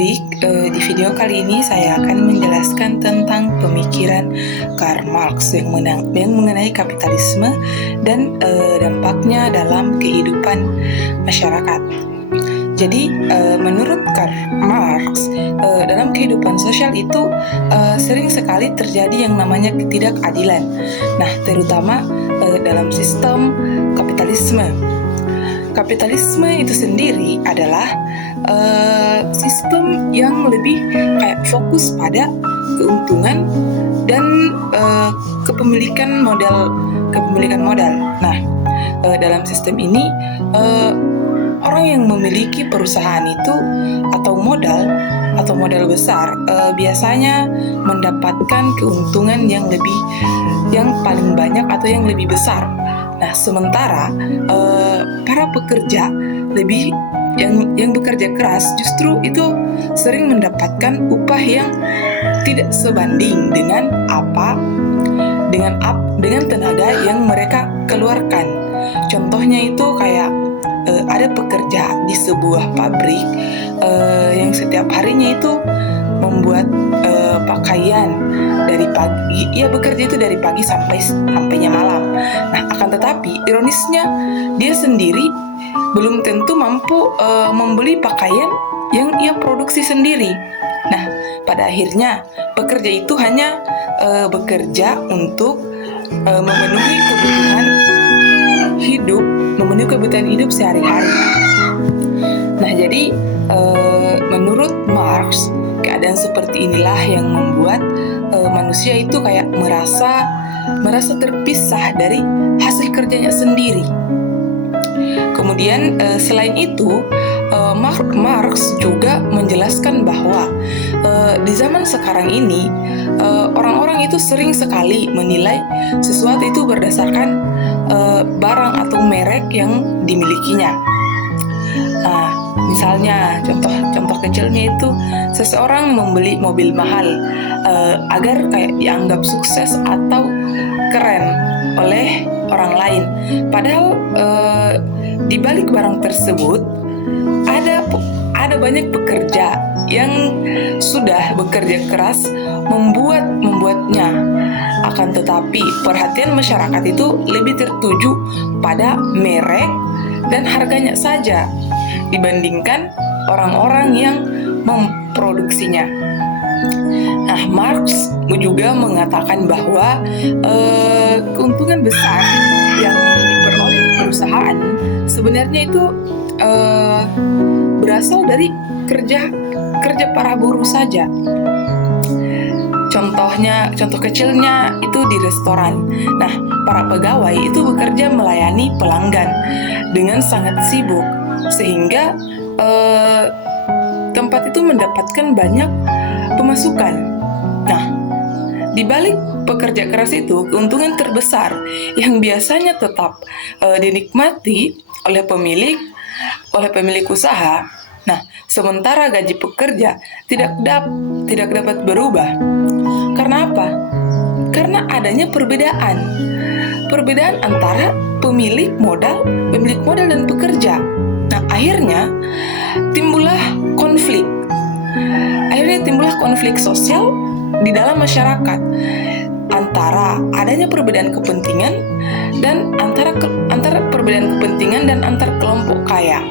Baik, di video kali ini saya akan menjelaskan tentang pemikiran Karl Marx yang mengenai kapitalisme dan dampaknya dalam kehidupan masyarakat. Jadi, menurut Karl Marx, dalam kehidupan sosial itu sering sekali terjadi yang namanya ketidakadilan. Nah, terutama dalam sistem kapitalisme. Kapitalisme itu sendiri adalah sistem yang lebih kayak fokus pada keuntungan dan kepemilikan modal. Nah, dalam sistem ini orang yang memiliki perusahaan itu atau modal besar biasanya mendapatkan keuntungan yang paling banyak atau yang lebih besar. Nah, sementara para pekerja yang bekerja keras justru itu sering mendapatkan upah yang tidak sebanding dengan tenaga yang mereka keluarkan. Contohnya itu kayak ada pekerja di sebuah pabrik yang setiap harinya itu membuat pakaian dari pagi, bekerja itu dari pagi sampainya malam. Nah, akan tetapi ironisnya dia sendiri belum tentu mampu membeli pakaian yang ia produksi sendiri. Nah, pada akhirnya pekerja itu hanya bekerja untuk memenuhi kebutuhan hidup sehari-hari. Nah, jadi menurut Marx, keadaan seperti inilah yang membuat manusia itu kayak merasa terpisah dari hasil kerjanya sendiri. Kemudian selain itu, Marx juga menjelaskan bahwa di zaman sekarang ini orang-orang itu sering sekali menilai sesuatu itu berdasarkan barang atau merek yang dimilikinya. Nah, misalnya contoh kecilnya itu seseorang membeli mobil mahal agar kayak dianggap sukses atau keren oleh orang lain. Padahal di balik barang tersebut ada banyak pekerja yang sudah bekerja keras membuatnya. Akan tetapi perhatian masyarakat itu lebih tertuju pada merek dan harganya saja dibandingkan orang-orang yang memproduksinya. Nah, Marx juga mengatakan bahwa keuntungan besar yang diperoleh perusahaan sebenarnya itu berasal dari kerja para buruh saja. Contoh kecilnya itu di restoran. Nah, para pegawai itu bekerja melayani pelanggan dengan sangat sibuk, sehingga tempat itu mendapatkan banyak pemasukan. Nah, di balik pekerja keras itu, keuntungan terbesar yang biasanya tetap dinikmati oleh pemilik usaha. Nah, sementara gaji pekerja tidak dapat berubah. Karena apa? Karena adanya perbedaan antara pemilik modal dan pekerja. Nah, akhirnya timbullah konflik sosial di dalam masyarakat antara adanya perbedaan kepentingan dan antara perbedaan kepentingan dan antar kelompok kaya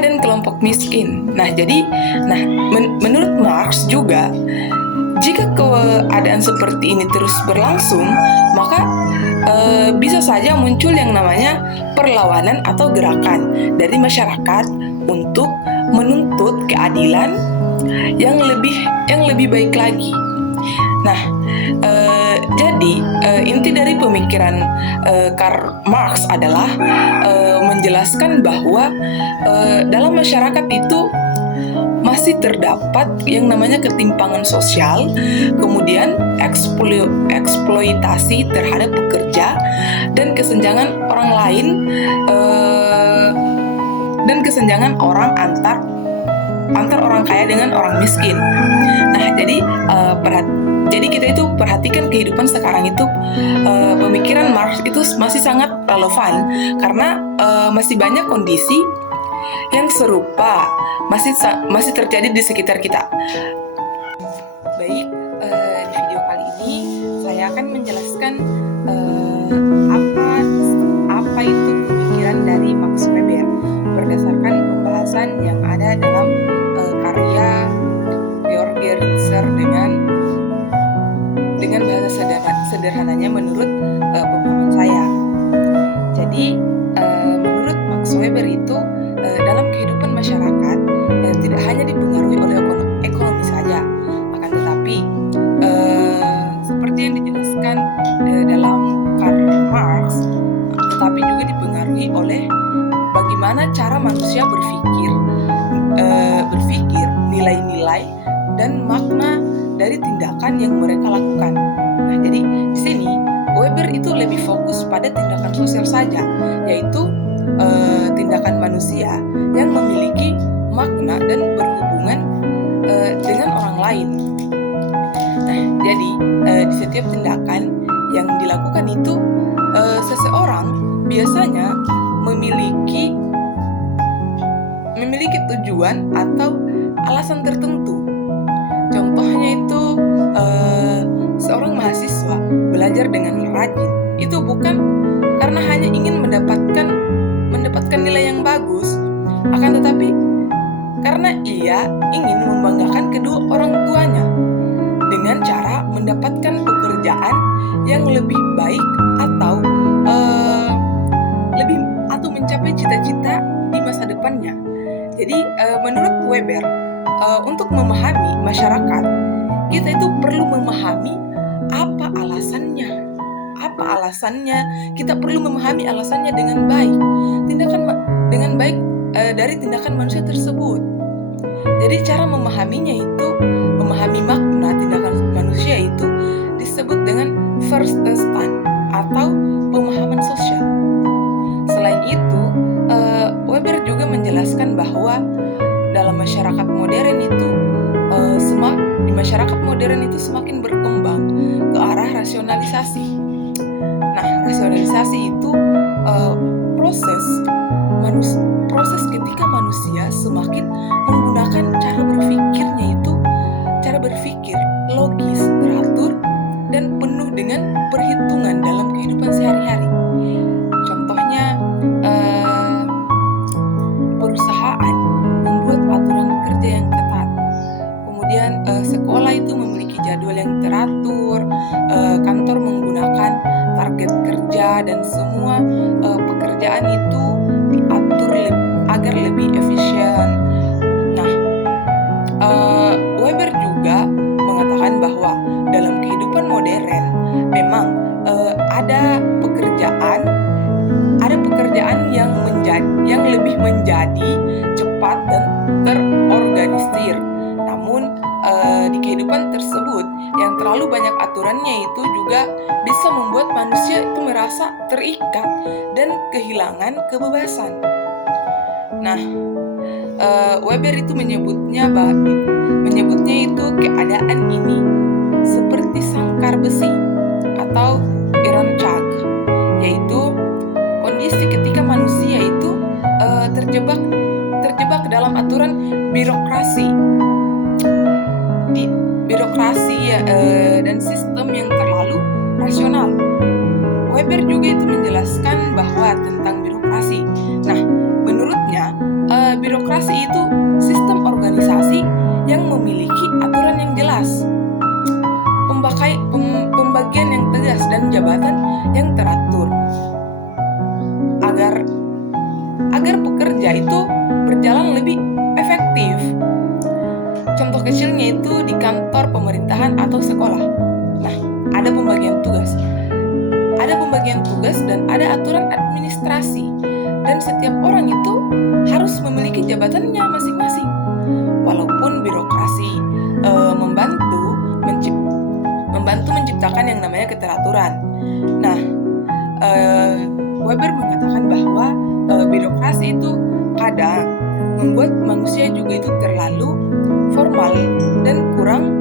dan kelompok miskin. Nah, menurut Marx juga, jika keadaan seperti ini terus berlangsung, maka bisa saja muncul yang namanya perlawanan atau gerakan dari masyarakat untuk menuntut keadilan yang lebih baik lagi. Nah, jadi inti dari pemikiran Karl Marx adalah menjelaskan bahwa dalam masyarakat itu masih terdapat yang namanya ketimpangan sosial, kemudian eksploitasi terhadap pekerja, dan kesenjangan orang antar orang kaya dengan orang miskin. Nah, jadi kita itu perhatikan kehidupan sekarang itu, pemikiran Marx itu masih sangat relevan karena masih banyak kondisi yang serupa masih terjadi di sekitar kita. Baik, di video kali ini saya akan menjelaskan apa itu pemikiran dari Max Weber berdasarkan pembahasan yang ada dalam karya Georg Ritzer dengan bahasa sederhananya menurut pemahaman saya. Jadi menurut Max Weber itu dalam kehidupan masyarakat tidak hanya dipengaruhi oleh ekonomi saja, akan tetapi seperti yang dijelaskan dalam Karl Marx, tetapi juga dipengaruhi oleh bagaimana cara manusia berpikir, nilai-nilai dan makna dari tindakan yang mereka lakukan. Nah, jadi di sini Weber itu lebih fokus pada tindakan sosial saja, yaitu tindakan manusia yang memiliki makna dan berhubungan dengan orang lain. Nah, jadi di setiap tindakan yang dilakukan itu seseorang biasanya memiliki tujuan atau alasan tertentu. Contohnya itu seorang mahasiswa belajar dengan rajin. Itu bukan karena hanya ingin mendapatkan nilai yang bagus, akan tetapi karena ia ingin membanggakan kedua orang tuanya dengan cara mendapatkan pekerjaan yang lebih baik atau mencapai cita-cita di masa depannya. Jadi menurut Weber, untuk memahami masyarakat, kita itu perlu memahami apa alasannya. Kita perlu memahami alasannya dengan baik. Dari tindakan manusia tersebut. Jadi cara memahami makna tindakan manusia itu disebut dengan Verstand atau pemahaman sosial. Selain itu, Weber juga menjelaskan bahwa dalam masyarakat modern itu semakin berkembang ke arah rasionalisasi. Nah, rasionalisasi itu proses ketika manusia semakin menggunakan cara berpikir logis, teratur, dan penuh dengan perhitungan dalam kehidupan sehari-hari. Contohnya, perusahaan membuat aturan kerja yang ketat. Kemudian sekolah itu memiliki jadwal yang teratur, kantor menggunakan target kerja, dan semua pekerjaan itu diatur agar lebih efisien. Nah, Weber juga mengatakan bahwa dalam kehidupan modern memang ada pekerjaan yang lebih menjadi cepat dan terorganisir. Namun di kehidupan tersebut yang terlalu banyak aturannya itu juga bisa membuat manusia itu merasa terikat dan kehilangan kebebasan. Nah, Weber itu menyebutnya itu keadaan ini seperti sangkar besi atau iron chug, yaitu kondisi ketika manusia itu terjebak dalam aturan birokrasi dan sistem yang terlalu rasional. Weber juga itu menjelaskan bahwa tentang birokrasi. Nah, menurutnya birokrasi itu sistem organisasi yang memiliki aturan yang jelas, pembagian yang tegas, dan jabatan yang teratur agar pekerja itu berjalan lebih efektif. Contoh kecilnya itu di kantor pemerintahan atau sekolah. Nah, ada pembagian tugas dan ada aturan administrasi, dan setiap orang itu harus memiliki jabatannya masing-masing. Walaupun birokrasi membantu menciptakan yang namanya keteraturan. Nah, Weber mengatakan bahwa birokrasi itu kadang membuat manusia juga itu terlalu formal dan kurang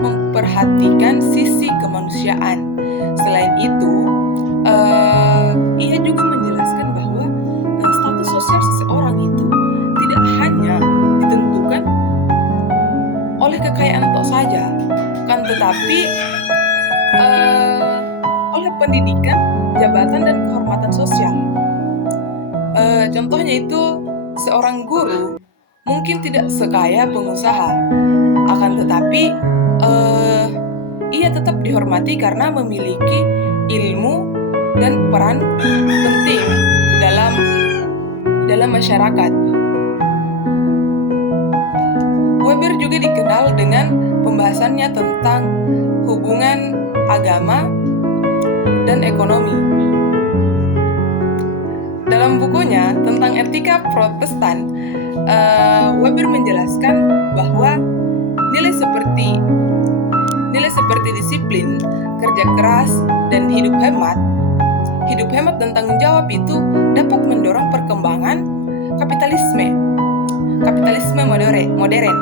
memperhatikan sisi kemanusiaan. Selain itu, ia juga menjelaskan bahwa status oleh kekayaan tok saja, kan tetapi oleh pendidikan, jabatan, dan kehormatan sosial. Contohnya itu seorang guru mungkin tidak sekaya pengusaha, akan tetapi ia tetap dihormati karena memiliki ilmu dan peran penting dalam masyarakat. Weber juga dikenal dengan pembahasannya tentang hubungan agama dan ekonomi. Dalam bukunya tentang etika Protestan, Weber menjelaskan bahwa nilai seperti disiplin, kerja keras, dan hidup hemat dan tanggung jawab itu dapat mendorong perkembangan kapitalisme modern.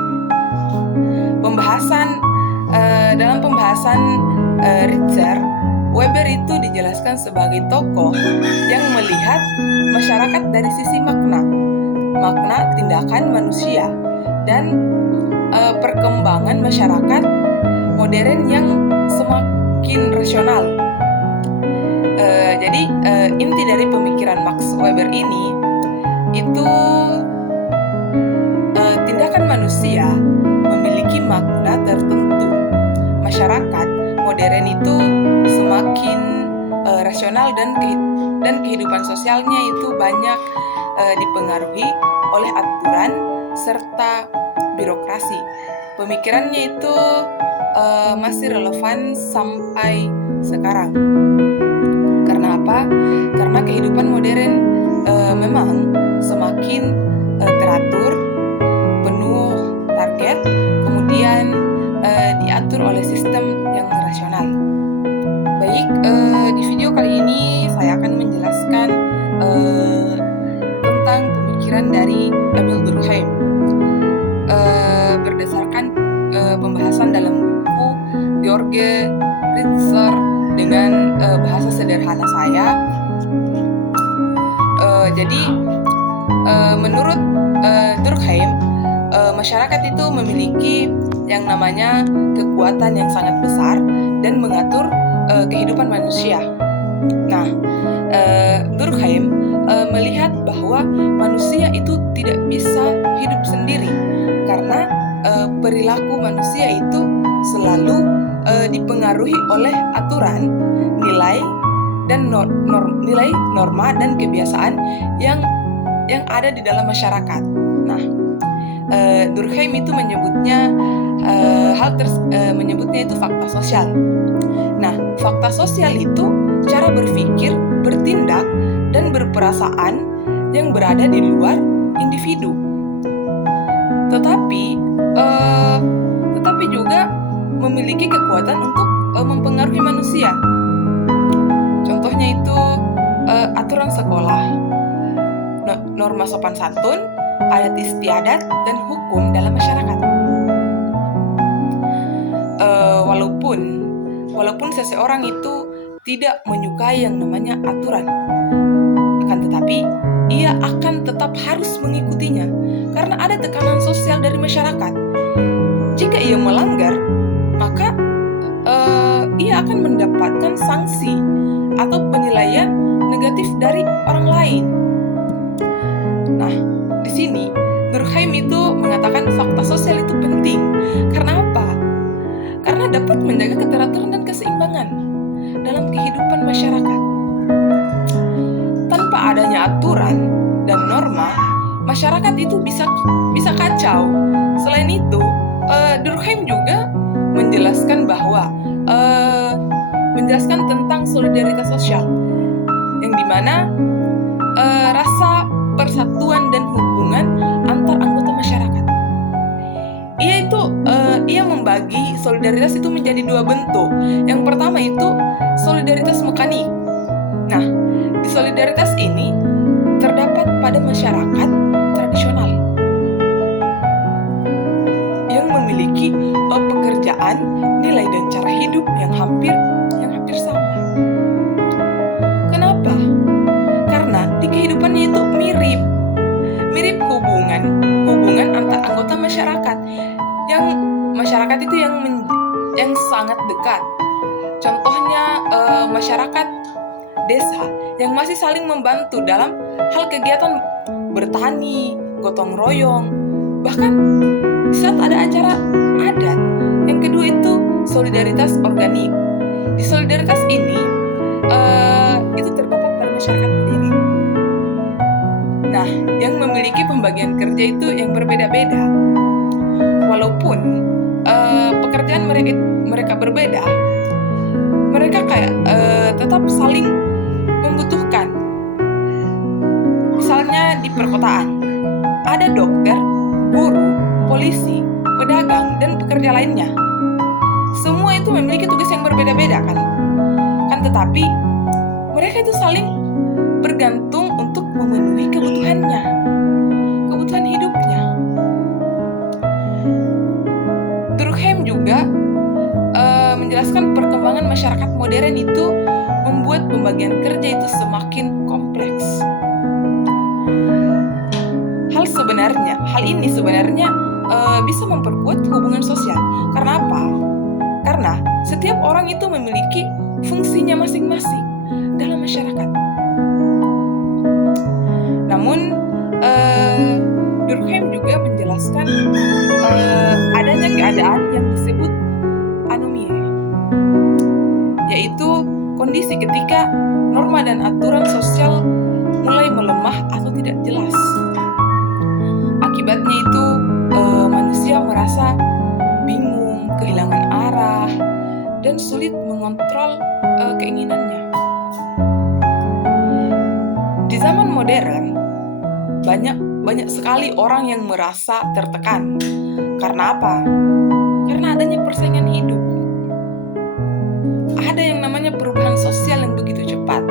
Dalam pembahasan Richter, Weber itu dijelaskan sebagai tokoh yang melihat masyarakat dari sisi makna tindakan manusia dan perkembangan masyarakat modern yang semakin rasional. Jadi inti dari pemikiran Max Weber ini itu tindakan manusia memiliki makna tertentu. Masyarakat modern itu semakin rasional dan kehidupan sosialnya itu banyak dipengaruhi oleh aturan serta birokrasi. Pemikirannya itu masih relevan sampai sekarang. Karena apa? Karena kehidupan modern memang semakin teratur, penuh target, kemudian diatur oleh sistem yang rasional. Baik, di video kali ini saya akan menjelaskan tentang pemikiran dari Emil Durkheim berdasarkan pembahasan dalam buku George Ritzer dengan bahasa sederhana saya. Jadi menurut Durkheim, masyarakat itu memiliki yang namanya kekuatan yang sangat besar dan mengatur kehidupan manusia. Nah, Durkheim melihat bahwa manusia itu tidak bisa hidup sendiri karena perilaku manusia itu selalu dipengaruhi oleh aturan, nilai dan nilai, norma dan kebiasaan yang ada di dalam masyarakat. Nah, Durkheim itu menyebutnya menyebutnya itu fakta sosial. Nah, fakta sosial itu cara berpikir, bertindak, dan berperasaan yang berada di luar individu. Tetapi juga memiliki kekuatan untuk mempengaruhi manusia. Contohnya itu aturan sekolah, norma sopan santun, adat istiadat, dan hukum dalam masyarakat. Walaupun seseorang itu tidak menyukai yang namanya aturan, akan tetapi ia akan tetap harus mengikutinya karena ada tekanan sosial dari masyarakat. Jika ia melanggar, maka ia akan mendapatkan sanksi atau penilaian negatif dari orang lain. Nah, di sini Durkheim itu mengatakan fakta sosial itu penting. Karena apa? Karena dapat menjaga keteraturan dan keseimbangan dalam kehidupan masyarakat. Tanpa adanya aturan dan norma, masyarakat itu bisa kacau. Selain itu, Durkheim juga menjelaskan tentang solidaritas sosial, yang dimana rasa persatuan dan hubungan antar anggota masyarakat. Ia membagi solidaritas itu menjadi dua bentuk. Yang pertama itu solidaritas mekanik. Nah, di solidaritas ini terdapat pada masyarakat tradisional yang memiliki pekerjaan, nilai dan cara hidup yang hampir sama. Kenapa? Karena di kehidupannya itu mirip hubungan antar anggota masyarakat yang masyarakat itu yang sangat dekat. Contohnya masyarakat desa yang masih saling membantu dalam hal kegiatan bertani, gotong royong, bahkan saat ada acara adat. Yang kedua itu solidaritas organik. Di solidaritas ini itu terdapat pada masyarakat modern. Nah, yang memiliki pembagian kerja itu yang berbeda-beda. Walaupun pekerjaan mereka berbeda, mereka kayak tetap saling membutuhkan. Misalnya di perkotaan, ada dokter, guru, polisi, pedagang, dan pekerja lainnya. Semua itu memiliki tugas yang berbeda-beda kan tetapi mereka itu saling bergantung untuk memenuhi kebutuhan hidupnya. Durkheim juga menjelaskan perkembangan masyarakat modern itu membuat pembagian kerja itu semakin kompleks. Hal ini sebenarnya bisa memperkuat hubungan sosial. Karena apa? Karena setiap orang itu memiliki fungsinya masing-masing dalam masyarakat. Namun Durkheim juga menjelaskan adanya keadaan yang disebut anomie, yaitu kondisi ketika norma dan aturan sosial mulai melemah atau tidak jelas. Akibatnya itu manusia merasa bingung, kehilangan arah, dan sulit mengontrol keinginannya. Di zaman modern, banyak sekali orang yang merasa tertekan. Karena apa? Karena adanya persaingan hidup. Ada yang namanya perubahan sosial yang begitu cepat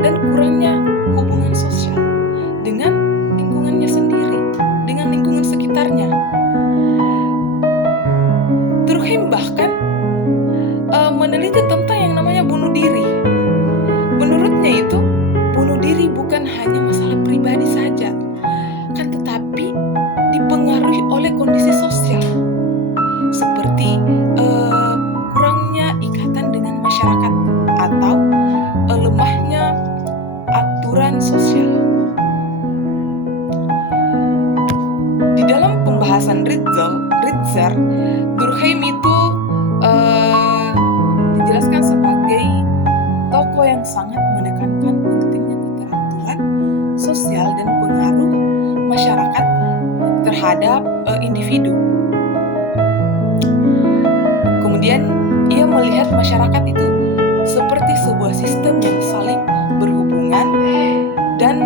dan kurangnya hubungan sosial dengan lingkungannya sendiri, dengan lingkungan sekitarnya. Durkheim bahkan meneliti tentang yang namanya bunuh diri. Menurutnya itu, bunuh diri bukan hanya masalah pribadi saja, kan tetapi dipengaruhi oleh kondisi sosial, seperti kurangnya ikatan dengan masyarakat atau lemahnya aturan sosial. Di dalam pembahasan Ritzer, Durkheim itu dijelaskan sebagai tokoh yang sangat menekankan pentingnya keteraturan sosial dan pengaruh masyarakat terhadap individu. Kemudian ia melihat masyarakat itu seperti sebuah sistem yang saling berhubungan dan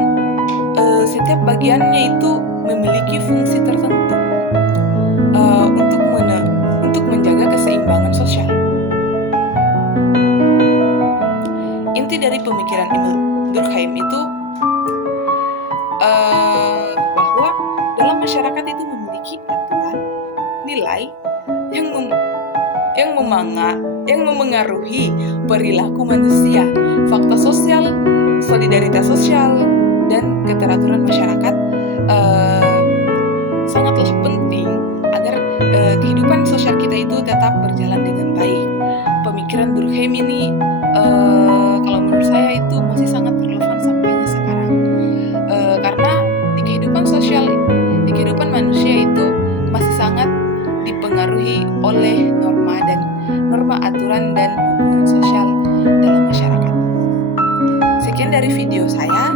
setiap bagiannya itu memiliki fungsi tertentu untuk menjaga keseimbangan sosial. Inti dari pemikiran Emil Durkheim itu bahwa dalam masyarakat itu memiliki aturan, nilai yang memengaruhi perilaku manusia, fakta sosial, solidaritas sosial, dan keteraturan masyarakat sangatlah penting agar kehidupan sosial kita itu tetap berjalan dengan baik. Pemikiran Durkheim ini kalau menurut saya itu masih sangat relevan sampainya sekarang, karena di kehidupan sosial, di kehidupan manusia itu masih sangat dipengaruhi oleh norma aturan dan hubungan sosial dalam masyarakat. Sekian dari video saya.